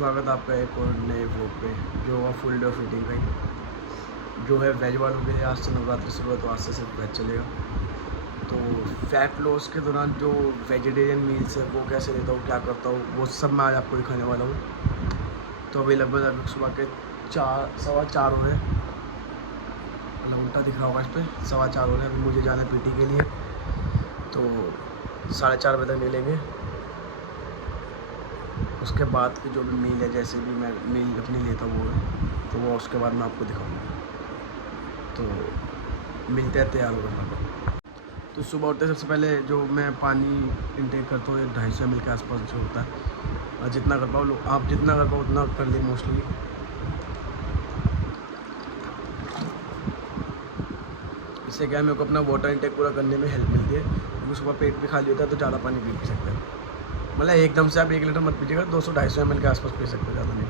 स्वागत है आपका एक और नए व्लॉग पे जो होगा फुल डे फीडिंग का जो है वेज वालों के लिए। आज से नवरात्रि शुरू है तो आज से सिर्फ वेज चलेगा। तो फैट लॉस के दौरान जो वेजिटेरियन मील्स है वो कैसे लेता हूँ, क्या करता हूँ, वो सब मैं आज आपको दिखाने वाला हूँ। तो अभी लगभग सुबह के 4 सवा 4 हो रहे हैं, मतलब उल्टा दिख रहा होगा इस पर, 4:15 हो रहे हैं। अभी मुझे जाना है पीटी के लिए, तो 4:30 बजे तक ले लेंगे। उसके बाद की जो भी मील है, जैसे भी मैं मील अपनी लेता हूँ तो वो उसके बाद मैं आपको दिखाऊंगा। तो मिलते हैं तैयार होगा। तो सुबह उठते सबसे पहले जो मैं पानी इंटेक करता हूँ 250 ml के आसपास जो होता है, और जितना कर पाओ आप जितना कर पाओ उतना कर ली मोस्टली। इससे क्या है, मेरे को अपना वाटर इंटेक पूरा करने में हेल्प मिलती है, क्योंकि सुबह पेट भी खाली होता है तो ज़्यादा पानी पी सकते हैं। मतलब एकदम से आप 1 लीटर मत पीजिएगा, 200-250 ml के आसपास पी सकते हो, ज़्यादा नहीं।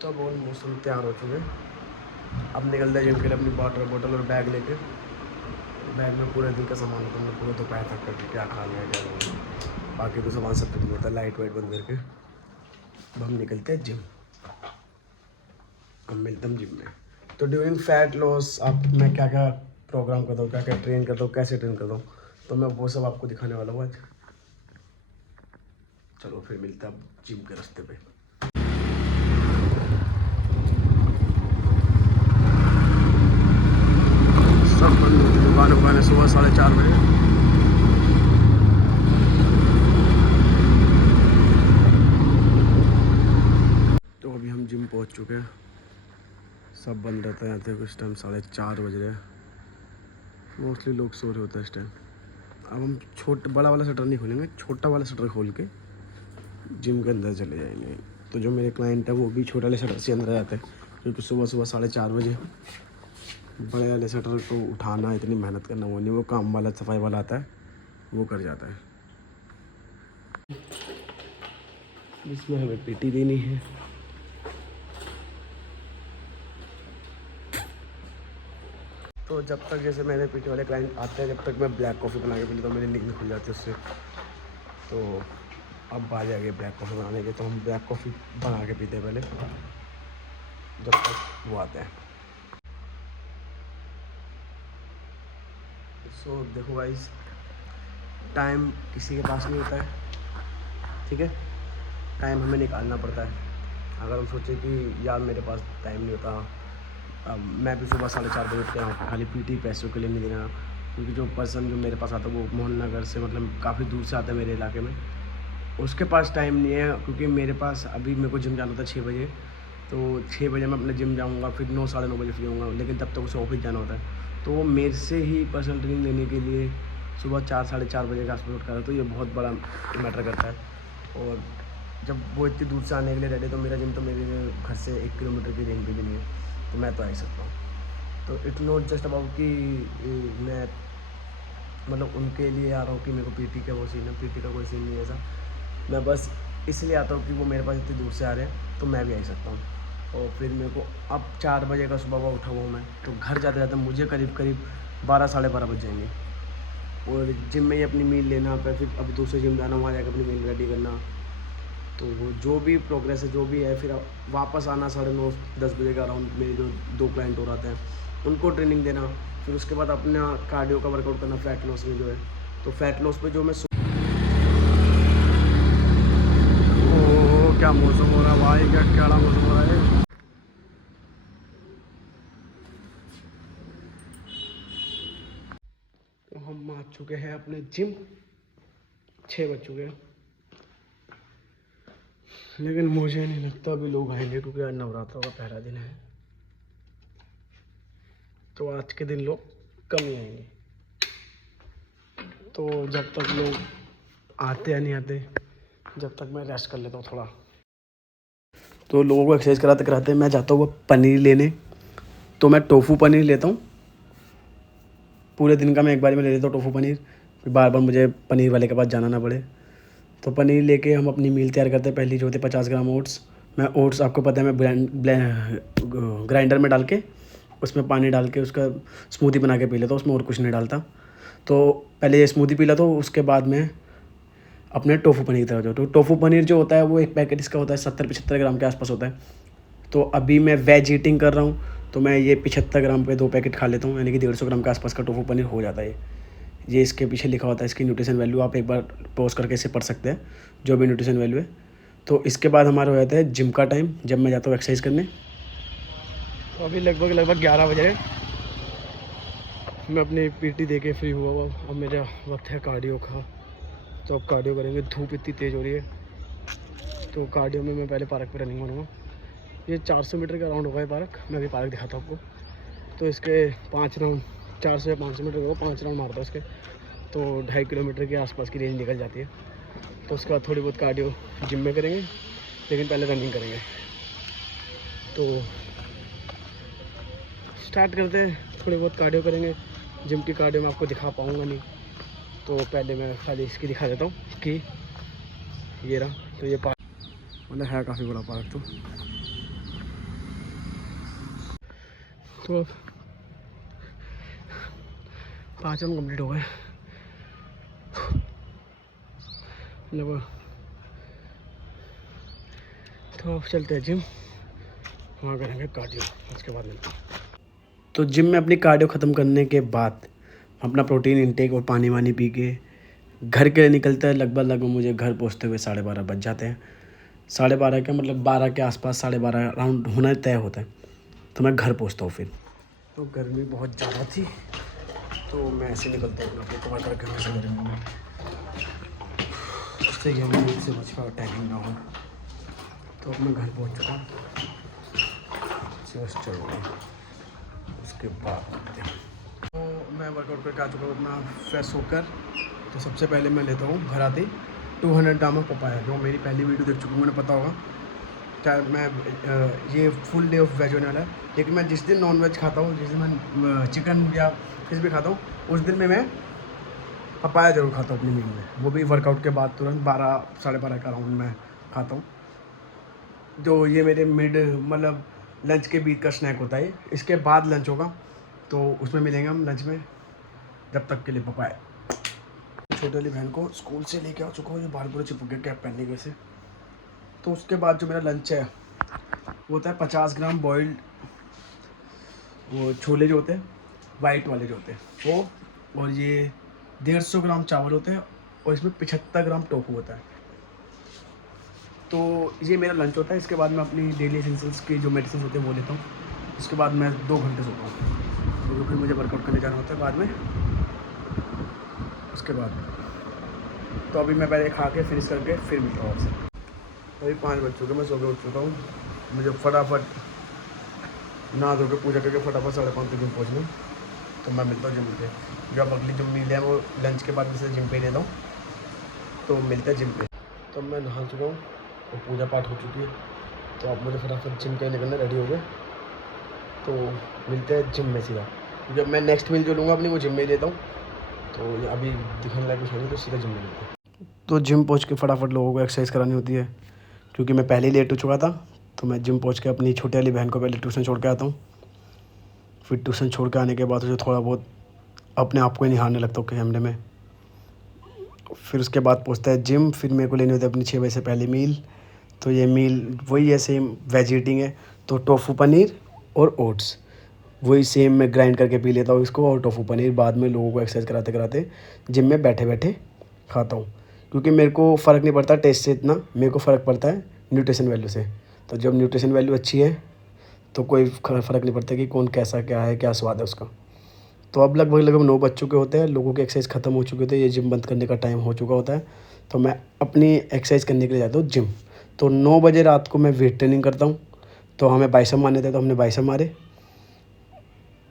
तो अब और मौसम तैयार हो चुके हैं। अब निकलते हैं जिम के लिए अपनी वाटर बोतल और बैग लेके। बैग में पूरे दिन का सामान होता है, मैं पूरे दोपहर तक करके क्या खाना है क्या नहीं है, बाकी तो सामान सब कुछ होता है लाइट वाइट बंद करके। अब हम निकलते हैं जिम, हम मिलते हैं जिम में। तो ड्यूरिंग फैट लॉस आप मैं क्या क्या प्रोग्राम करता हूँ, क्या क्या ट्रेन करता हूँ, कैसे ट्रेन करता हूँ, तो मैं वो सब आपको दिखाने वाला हूँ आज। चलो फिर मिलते हैं अब जिम के रास्ते पे। सब बंद होती है दुकान सुबह 4:30 बजे। तो अभी हम जिम पहुंच चुके हैं, सब बंद रहता है यहाँ पे। कुछ टाइम 4:30 बज रहे हैं, मोस्टली लोग सो रहे होते हैं इस टाइम। अब हम बड़ा वाला शटर नहीं खोलेंगे, छोटा वाला शटर खोल के जिम के अंदर चले जाएंगे। तो जो मेरे क्लाइंट है वो भी छोटे वाले शटर से अंदर आ जाते हैं, क्योंकि सुबह 4:30 बजे बड़े वाले शटर को उठाना, इतनी मेहनत करना वो नहीं, वो काम वाला सफाई वाला आता है वो कर जाता है। इसमें हमें पीटी देनी है। तो जब तक जैसे मेरे पीटी वाले क्लाइंट आते हैं, जब तक मैं ब्लैक कॉफ़ी बना के पी लेता हूँ, मेरी नींद खुल जाती है उससे। तो अब बारी आ गई ब्लैक कॉफ़ी बनाने की, तो हम ब्लैक कॉफ़ी बना के पीते हैं पहले, जब तक वो आते हैं। सो देखो गाइस, टाइम किसी के पास नहीं होता है, ठीक है, टाइम हमें निकालना पड़ता है। अगर हम सोचें कि यार मेरे पास टाइम नहीं होता, अब मैं भी सुबह 4:30 बजे उठ के आऊँ, खाली पीटी पैसों के लिए नहीं देना, क्योंकि जो पर्सन जो मेरे पास आता है वो मोहन नगर से, मतलब काफ़ी दूर से आता है मेरे इलाके में, उसके पास टाइम नहीं है। क्योंकि मेरे पास अभी मेरे को जिम जाना था 6 बजे, तो 6 बजे मैं अपने जिम जाऊँगा, फिर 9 साढ़े 9 बजे फ्री होऊंगा, लेकिन तब तक उसे ऑफिस जाना होता है। तो वो मेरे से ही पर्सनल ट्रेनिंग लेने के लिए सुबह 4 साढ़े 4 बजे के आसपास उठ कर, तो ये बहुत बड़ा मैटर करता है। और जब वो इतनी दूर से आने के लिए रेडी, तो मेरा जिम तो मेरे घर से 1 किलोमीटर की रेंज पे भी नहीं है, तो मैं तो आ ही सकता हूँ। तो इट्स नॉट जस्ट अबाउट कि मैं मतलब उनके लिए आ रहा हूँ कि मेरे को पीटी का वो सीन है, पीटी का कोई सीन नहीं है ऐसा। मैं बस इसलिए आता हूँ कि वो मेरे पास इतनी दूर से आ रहे हैं, तो मैं भी आ ही सकता हूँ। और फिर मेरे को अब 4 बजे का सुबह उठा हुआ हूँ मैं, तो घर जाते जाते मुझे करीब करीब 12 साढ़े 12 बज जाएंगे। और जिम में ही अपनी मील लेना, फिर अब दूसरे जिम जाना, वहाँ जाकर अपनी मील रेडी करना, तो वो जो भी प्रोग्रेस है जो भी है, फिर वापस आना 9:30 10 बजे का अराउंड। मेरे जो 2 क्लाइंट हो रहे हैं उनको ट्रेनिंग देना, फिर उसके बाद अपना कार्डियो का वर्कआउट करना फैट लॉस में जो है। तो फैट लॉस पे जो मैं ओ क्या मौसम हो रहा है भाई, क्या क्या मौसम हो रहा है। तो हम आ चुके हैं अपने जिम, 6 बज चुके हैं, लेकिन मुझे नहीं लगता अभी लोग आएंगे, क्योंकि आज नवरात्रों का पहला दिन है, तो आज के दिन लोग कम ही आएंगे। तो जब तक लोग आते या नहीं आते, जब तक मैं रेस्ट कर लेता हूँ थोड़ा। तो लोगों को एक्सरसाइज कराते कराते मैं जाता हूँ पनीर लेने, तो मैं टोफू पनीर लेता हूँ। पूरे दिन का मैं एक बार में ले लेता हूँ टोफू पनीर, फिर बार बार मुझे पनीर वाले के पास जाना ना पड़े। तो पनीर लेके हम अपनी मील तैयार करते हैं। पहली जो होती है 50 ग्राम ओट्स। मैं ओट्स आपको पता है मैं ग्राइंडर में डाल के उसमें पानी डाल के उसका स्मूदी बना के पी लेता हूँ, उसमें और कुछ नहीं डालता। तो पहले ये स्मूदी पी लेता हूँ, उसके बाद में अपने टोफू पनीर की तरफ जाओ। तो टोफू पनीर जो होता है वो एक पैकेट इसका होता है 70-75 ग्राम के आसपास होता है। तो अभी मैं वेज ईटिंग कर रहा हूँ, तो मैं ये 75 ग्राम पे 2 पैकेट खा लेता हूँ, यानी कि 150 ग्राम के आसपास का टोफू पनीर हो जाता है। ये इसके पीछे लिखा होता है इसकी न्यूट्रिशन वैल्यू, आप एक बार पॉज करके इसे पढ़ सकते हैं, जो भी न्यूट्रिशन वैल्यू है। तो इसके बाद हमारा हो जाता है जिम का टाइम, जब मैं जाता हूँ एक्सरसाइज करने। तो अभी लगभग 11 बजे मैं अपनी पीटी दे के फ्री हुआ हुआ। अब मेरा वक्त है कार्डियो का, तो अब कार्डियो करेंगे। धूप इतनी तेज़ हो रही है, तो कार्डियो में मैं पहले पार्क पे रनिंग करूँगा। ये 400 मीटर का राउंड होगा ये पार्क, मैं अभी पार्क दिखाता हूँ आपको। तो इसके 5 राउंड, 400 या 500 मीटर होगा, 5 राउंड मारता हूँ इसके, तो 2.5 किलोमीटर के आसपास की रेंज निकल जाती है। तो उसके बाद थोड़ी बहुत कार्डियो जिम में करेंगे, लेकिन पहले रनिंग करेंगे। तो स्टार्ट करते हैं, थोड़ी बहुत कार्डियो करेंगे। जिम की कार्डियो मैं आपको दिखा पाऊँगा नहीं, तो पहले मैं खाली इसकी दिखा देता हूँ कि ये रहा। तो ये पार्क मतलब है काफ़ी बड़ा पार्क। तो 5 राउंड कम्प्लीट हो गए लगभग। तो अब चलते हैं जिम, वहाँ करेंगे कार्डियो, उसके बाद मिलते हैं। तो जिम में अपनी कार्डियो ख़त्म करने के बाद अपना प्रोटीन इंटेक और पानी वानी पी के घर के लिए निकलते हैं। लगभग मुझे घर पहुँचते हुए 12:30 बज जाते हैं। 12:30 का मतलब 12 के आसपास, 12:30 राउंड होना तय होता है, तो मैं घर पहुँचता हूँ। फिर तो गर्मी बहुत ज़्यादा थी, तो मैं ऐसे निकलता हूँ अपने कवर करके हमेशा गर्मी में, उससे ये नींद से बच पाओ, टैगिंग ना हो। तो अब मैं घर पहुँच चुका हूँ, जस्ट चलूँगा। उसके बाद तो मैं वर्कआउट करके आ चुका हूँ अपना फ्रेश होकर। तो सबसे पहले मैं लेता हूँ घर आते 200 ग्राम ऑफ पपाया, जो मेरी पहली वीडियो देख चुकी हूँ, मुझे पता होगा। चाहे मैं ये फुल डे ऑफ वेज होने वाला है, लेकिन मैं जिस दिन नॉन वेज खाता हूँ, जिस दिन मैं चिकन या फिश भी खाता हूँ, उस दिन में मैं पपाया ज़रूर खाता हूँ अपनी मील में। वो भी वर्कआउट के बाद तुरंत 12-12:30 का राउंड में खाता हूँ। जो ये मेरे मिड मतलब लंच के बीच का स्नैक होता है। इसके बाद लंच होगा, तो उसमें मिलेंगे हम लंच में। जब तक के लिए पपाया। छोटी वाली बहन को स्कूल से लेके आ चुका हूँ, ये बाल पूरे चिपक गया कैप पहनने की वजह से। तो उसके बाद जो मेरा लंच है वो होता है 50 ग्राम बॉइल्ड वो छोले जो होते हैं, वाइट वाले जो होते हैं वो, और ये 150 ग्राम चावल होते हैं, और इसमें 75 ग्राम टोफू होता है। तो ये मेरा लंच होता है। इसके बाद मैं अपनी डेली एसेंशियल्स की जो मेडिसिन होते हैं वो लेता हूँ। उसके बाद मैं 2 घंटे सोता हूँ, तो फिर मुझे वर्कआउट करने जाना होता है बाद में। उसके बाद तो अभी मैं पहले खा के फिनिश करके फिर मिलता हूँ आपसे। अभी 5 बज चुके, मैं सो के उठ चुका हूँ। मुझे फटाफट नहा धो के पूजा करके फटाफट 5:30 तक जिम पहुँचना। तो मैं मिलता हूँ जिम पे। जो अब अगली जो मील है वो लंच के बाद मैं जिम पे ही लेता हूँ, तो मिलते हैं जिम पे। तो मैं नहा चुका हूँ और पूजा पाठ हो चुकी है, तो आप मुझे फटाफट जिम के निकलना, रेडी हो गए। तो मिलते हैं जिम में सीधा, जब मैं नेक्स्ट मील जो लूँगा अपनी वो जिम में ही लेता हूँ। तो अभी दिखाने लायक कुछ नहीं, तो सीधा जिम में लेते हैं। तो जिम पहुँच के फटाफट लोगों को एक्सरसाइज करानी होती है, क्योंकि मैं पहले ही लेट हो चुका था। तो मैं जिम पहुँच के अपनी छोटी वाली बहन को पहले ट्यूशन छोड़ के आता हूँ। फिर ट्यूशन छोड़ के आने के बाद मुझे थोड़ा बहुत अपने आप को ही निहारने लगता हूँ कैमरे में। फिर उसके बाद पहुँचता है जिम। फिर मेरे को लेनी होती है अपनी 6 बजे से पहले मील। तो ये मील वही है, सेम वेज ईटिंग है। तो टोफू पनीर और ओट्स वही सेम मैं ग्राइंड करके पी लेता हूँ इसको, और टोफू पनीर बाद में लोगों को एक्सरसाइज कराते कराते जिम में बैठे बैठे खाता हूँ। क्योंकि मेरे को फ़र्क नहीं पड़ता टेस्ट से इतना, मेरे को फ़र्क पड़ता है न्यूट्रिशन वैल्यू से। तो जब न्यूट्रिशन वैल्यू अच्छी है तो कोई फ़र्क नहीं पड़ता कि कौन कैसा क्या है, क्या स्वाद है उसका। तो अब लगभग 9 बज चुके होते हैं, लोगों के एक्सरसाइज ख़त्म हो चुके थे, ये जिम बंद करने का टाइम हो चुका होता है। तो मैं अपनी एक्सरसाइज करने के लिए जाता हूँ जिम। तो 9 बजे रात को मैं वेट ट्रेनिंग करता हूँ। तो हमें बाइसेप मारने थे, तो हमने बाइसेप मारे।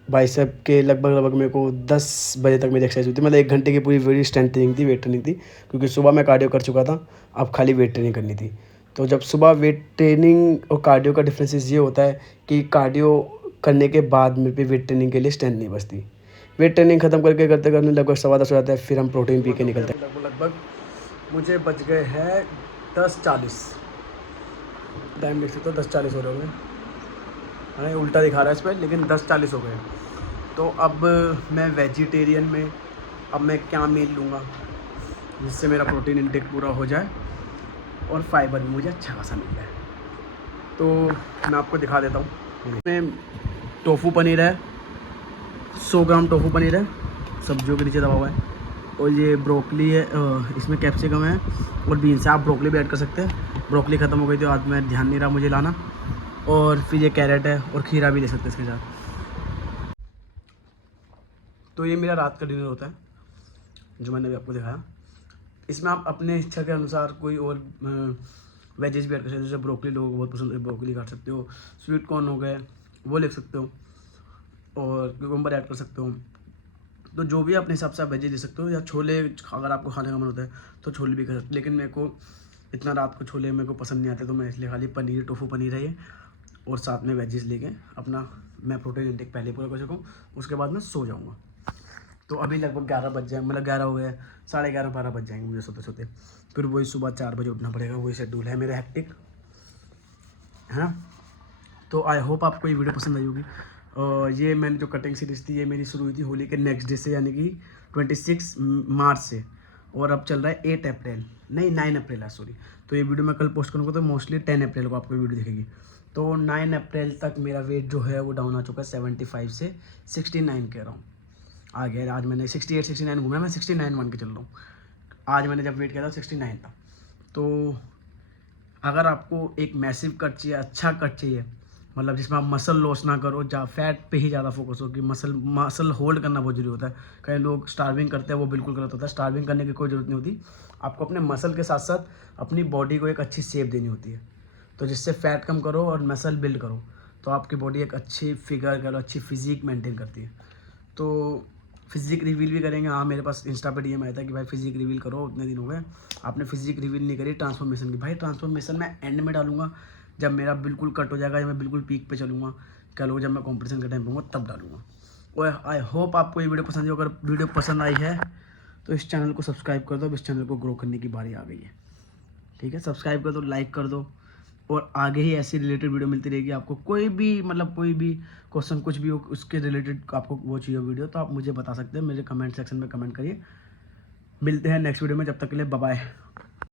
बाइसेप के लगभग मेरे को 10 बजे तक मेरी एक्सरसाइज हुई थी। मतलब 1 घंटे की पूरी वेरी स्ट्रेंथ ट्रेनिंग थी, वेट ट्रेनिंग थी, क्योंकि सुबह मैं कार्डियो कर चुका था, अब खाली वेट ट्रेनिंग करनी थी। तो जब सुबह वेट ट्रेनिंग और कार्डियो का डिफरेंस ये होता है कि कार्डियो करने के बाद मेरे पे वेट ट्रेनिंग के लिए स्ट्रेंथ नहीं बचती। वेट ट्रेनिंग ख़त्म करके करते करते लगभग 10:15 हो जाता है, फिर हम प्रोटीन पी के निकलते हैं। लगभग मुझे बच गए हैं 10:40, टाइम देख सकते हो 10:40 हो रहे होंगे, हाँ उल्टा दिखा रहा है इस पर, लेकिन 10:40 हो गए। तो अब मैं वेजिटेरियन में अब मैं क्या मील लूँगा, जिससे मेरा प्रोटीन इंटेक पूरा हो जाए और फाइबर भी मुझे अच्छा खासा मिल जाए। तो मैं आपको दिखा देता हूँ। इसमें टोफू पनीर है, 100 ग्राम टोफू पनीर है, सब्जियों के नीचे दबा हुआ है। और ये ब्रोकली है, इसमें कैप्सिकम है और बीन्स है। आप ब्रोकली भी ऐड कर सकते हैं। ब्रोकली ख़त्म हो गई थी, आज मैं ध्यान नहीं रहा मुझे लाना। और फिर ये कैरेट है और खीरा भी ले सकते हैं इसके साथ। तो ये मेरा रात का डिनर होता है जो मैंने अभी आपको दिखाया। इसमें आप अपने इच्छा के अनुसार कोई और वेजेस भी ऐड कर सकते हो। जैसे ब्रोकली लोगों को बहुत पसंद है, ब्रोकली काट सकते हो। स्वीट कॉर्न हो गए वो ले सकते हो और क्यूकम्बर ऐड कर सकते हो। तो जो भी अपने हिसाब से आप वेजेस ले सकते हो, या छोले अगर आपको खाने का मन होता है तो छोले भी कर सकते हो। लेकिन मेरे को इतना रात को छोले मेरे को पसंद नहीं आते, तो मैं इसलिए खाली पनीर, टोफू पनीर है ये, और साथ में वेजेस लेके अपना मैं प्रोटीन इंटेक पहले पूरा कर सकूँ। उसके बाद मैं सो जाऊँगा। तो अभी लगभग 11 बज जाए, मतलब 11 हो गए, 11:30 12 बज जाएंगे मुझे सोते सोते। फिर वही सुबह 4 बजे उठना पड़ेगा, वही शेड्यूल है मेरा हेक्टिक, है ना। तो आई होप आपको ये वीडियो पसंद आई होगी। और ये मैंने जो कटिंग सीरीज थी ये मेरी शुरू हुई थी होली के नेक्स्ट डे से, यानी कि 26 मार्च से, और अब चल रहा है 8 अप्रैल, नहीं 9 अप्रैल है, सॉरी। तो ये वीडियो मैं कल पोस्ट करूँगा, तो मोस्टली 10 अप्रैल को आपको वीडियो दिखेगी। तो 9 अप्रैल तक मेरा वेट जो है वो डाउन आ चुका है, 75 से 69 कह रहा हूँ आ गया। आज मैंने 68 69 घूमा, मैं 69 मान के चल रहा हूँ। आज मैंने जब वेट किया था 69 था। तो अगर आपको एक मैसिव कट चाहिए, अच्छा कट चाहिए, मतलब जिसमें आप मसल लॉस ना करो, जहाँ फैट पे ही ज़्यादा फोकस हो, कि मसल होल्ड करना बहुत जरूरी होता है। कई लोग स्टार्विंग करते हैं, वो बिल्कुल गलत होता है। स्टार्विंग करने की कोई ज़रूरत नहीं होती। आपको अपने मसल के साथ साथ अपनी बॉडी को एक अच्छी शेप देनी होती है। तो जिससे फैट कम करो और मसल बिल्ड करो, तो आपकी बॉडी एक अच्छी फिगर करो, अच्छी फिजिक मेंटेन करती है। तो फिजिक रिवील भी करेंगे। हाँ, मेरे पास इंस्टा पे डीएम आया था कि भाई फिजिक रिवील करो, उतने दिन हो गए आपने फिजिक रिवील नहीं करी ट्रांसफॉर्मेशन की। भाई ट्रांसफॉर्मेशन मैं एंड में डालूंगा, जब मेरा बिल्कुल कट हो जाएगा, जब मैं बिल्कुल पीक पे चलूँगा, कल जब मैं कॉम्पिटिशन का टाइम पाऊँगा तब डालूंगा। और आई होप आपको ये वीडियो पसंद है। अगर वीडियो पसंद आई है तो इस चैनल को सब्सक्राइब कर दो। अब इस चैनल को ग्रो करने की बारी आ गई है, ठीक है। सब्सक्राइब कर दो, लाइक कर दो, और आगे ही ऐसी रिलेटेड वीडियो मिलती रहेगी। आपको कोई भी, मतलब कोई भी क्वेश्चन कुछ भी हो उसके रिलेटेड आपको वो चाहिए वीडियो, तो आप मुझे बता सकते हैं। मेरे कमेंट सेक्शन में कमेंट करिए। मिलते हैं नेक्स्ट वीडियो में, जब तक के लिए बाय बाय।